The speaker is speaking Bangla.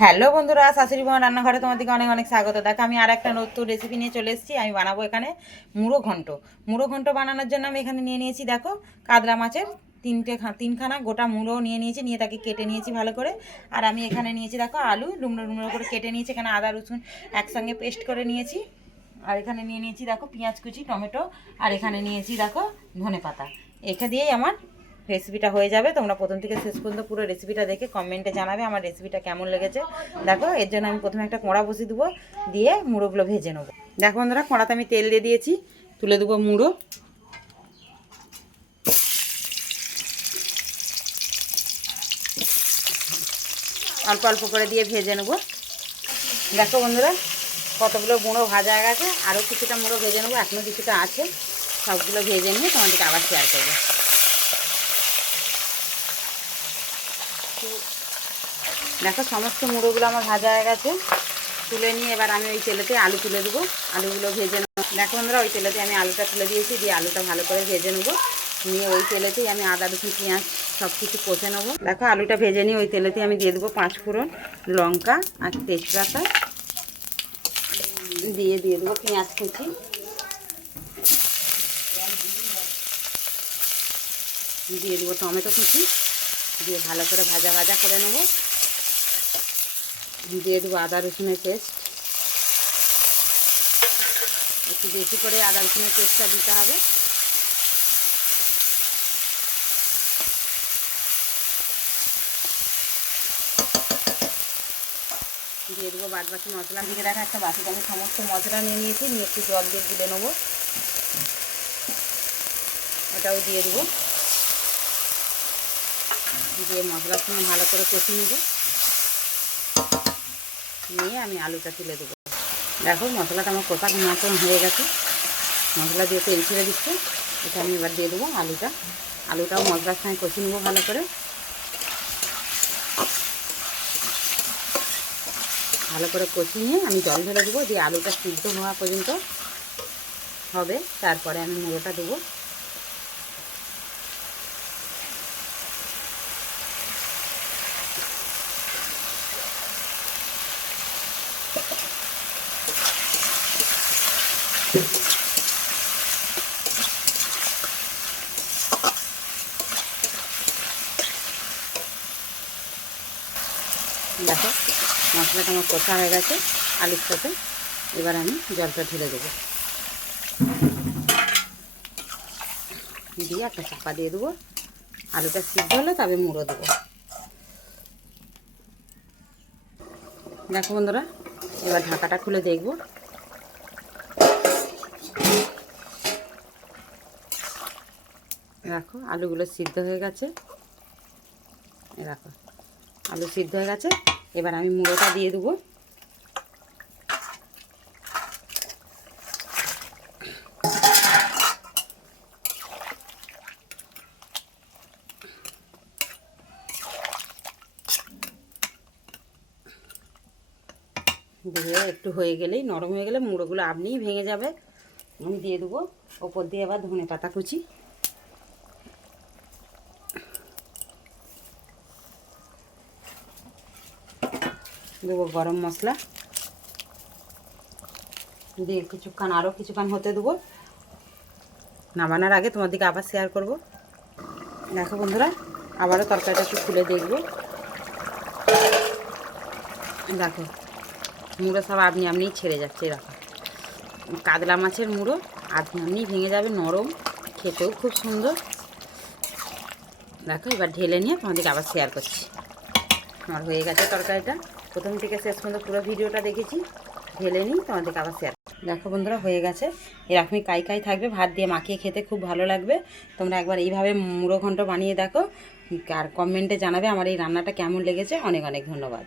হ্যালো বন্ধুরা, শাশুড়ি বোন রান্নাঘরে তোমাদেরকে অনেক অনেক স্বাগত। দেখো আমি আর একটা নতুন রেসিপি নিয়ে চলে এসেছি। আমি বানাবো এখানে মুড়ো ঘন্ট। মুড়ো ঘন্ট বানানোর জন্য আমি এখানে নিয়ে নিয়েছি দেখো কাতলা মাছের তিনখানা গোটা মুড়ো নিয়ে নিয়েছি, নিয়ে তাকে কেটে নিয়েছি ভালো করে। আর আমি এখানে নিয়েছি দেখো আলু ডুমড়ো ডুমড়ো করে কেটে নিয়েছি, এখানে আদা রসুন একসঙ্গে পেস্ট করে নিয়েছি। আর এখানে নিয়ে নিয়েছি দেখো পেঁয়াজ কুচি, টমেটো, আর এখানে নিয়েছি দেখো ধনে পাতা। এখানে দিয়েই আমার রেসিপিটা হয়ে যাবে। তোমরা প্রথম থেকে শেষ পর্যন্ত পুরো রেসিপিটা দেখে কমেন্টে জানাবে আমার রেসিপিটা কেমন লেগেছে। দেখো এর জন্য আমি প্রথমে একটা কড়া বসিয়ে দেবো, দিয়ে মুড়োগুলো ভেজে নেবো। দেখো বন্ধুরা, কড়াতে আমি তেল দিয়ে দিয়েছি, তুলে দেবো মুড়ো। অল্প অল্প করে দিয়ে ভেজে নেবো। দেখো বন্ধুরা, কতগুলো মুড়ো ভাজা হয়ে গেছে, আরও কিছুটা মুড়ো ভেজে নেবো, এখনও কিছুটা আছে। সবগুলো ভেজে নিয়ে তোমাদেরকে আবার শেয়ার করবো। দেখো সমস্ত মুড়োগুলো আমার ভাজা হয়ে গেছে, তুলে নিয়ে এবার আমি ওই তেলেতে আলু তুলে দেবো, আলুগুলো ভেজে নেবো। দেখো বন্ধুরা, ওই তেলেতে আমি আলুটা তুলে দিয়েছি, দিয়ে আলুটা ভালো করে ভেজে নেবো। নিয়ে ওই তেলেতেই আমি আদা রসুন পেঁয়াজ সব কিছু কষে নেবো। দেখো আলুটা ভেজে নিয়ে ওই তেলেতেই আমি দিয়ে দেবো 5 ফোড়ন, লঙ্কা আর তেজপাতা, দিয়ে দেবো পেঁয়াজ কুচি, দিয়ে দেবো টমেটো কুচি, দিয়ে ভালো করে ভাজা ভাজা করে নেবো। দিয়ে দেবো আদা রসুনের পেস্ট, একটু বেশি করে আদা রসুনের পেস্টটা দিতে হবে। দিয়ে দেবো বাদ বাকি মশলা। দিকে দেখা একটা বাটিতে আমি সমস্ত মশলা নিয়ে নিয়েছি, নিয়ে একটু জল দিয়ে গুলে নেবো। এটাও দিয়ে দেবো, দিয়ে মশলার সঙ্গে ভালো করে কষে নেবো। নিয়ে আমি আলুটা তুলে দেবো। দেখো মশলাটা আমার কষা মতন হয়ে গেছে, মশলা দিয়ে তেল ছেড়ে দিচ্ছে। এটা আমি এবার দিয়ে দেবো আলুটা। আলুটাও মশলার সঙ্গে কষে নেবো ভালো করে। ভালো করে কষিয়ে নিয়ে আমি জল ঢেলে দেবো, দিয়ে আলুটা সিদ্ধ হওয়া পর্যন্ত হবে, তারপরে আমি মুড়োটা দেবো। দেখো মশলাটা আমার কষা হয়ে গেছে আলুর সাথে, এবার আমি জলটা ঢেলে দেবো, দিয়ে একটা চাপা দিয়ে দেবো। আলুটা সিদ্ধ হলে তবে মুড়ো দেবো। দেখো বন্ধুরা, এবার ঢাকাটা খুলে দেখবো। দেখো আলুগুলো সিদ্ধ হয়ে গেছে। দেখো আলু সিদ্ধ হয়ে গেছে, এবার আমি মুড়োটা দিয়ে দেবো। দিয়ে একটু হয়ে গেলেই, নরম হয়ে গেলে মুড়োগুলো আপনিই ভেঙে যাবে। আমি দিয়ে দেবো ওপর দিয়ে আবার ধনে পাতা কুচি, দেবো গরম মশলা, দিয়ে আরও কিছুক্ষণ হতে দেবো। নামানোর আগে তোমাদেরকে আবার শেয়ার করব। দেখো বন্ধুরা, আবারও তরকারিটা একটু খুলে দেখবো। দেখো মুড়ো সব আপনিই ছেড়ে যাচ্ছে। দেখো কাতলা মাছের মুড়ো আপনি ভেঙে যাবে, নরম, খেতেও খুব সুন্দর। দেখো এবার ঢেলে নিয়ে তোমাদেরকে আবার শেয়ার করছি। আমার হয়ে গেছে তরকারিটা, প্রথম থেকে শেষ পর্যন্ত পুরো ভিডিওটা দেখেছি। ঢেলে নিই, তোমাদেরকে আবার শেয়ার। দেখো বন্ধুরা হয়ে গেছে, এরকমই কাই কাই থাকবে, ভাত দিয়ে মাখিয়ে খেতে খুব ভালো লাগবে। তোমরা একবার এইভাবে মুড়ো ঘন্ট বানিয়ে দেখো, আর কমেন্টে জানাবে আমার এই রান্নাটা কেমন লেগেছে। অনেক অনেক ধন্যবাদ।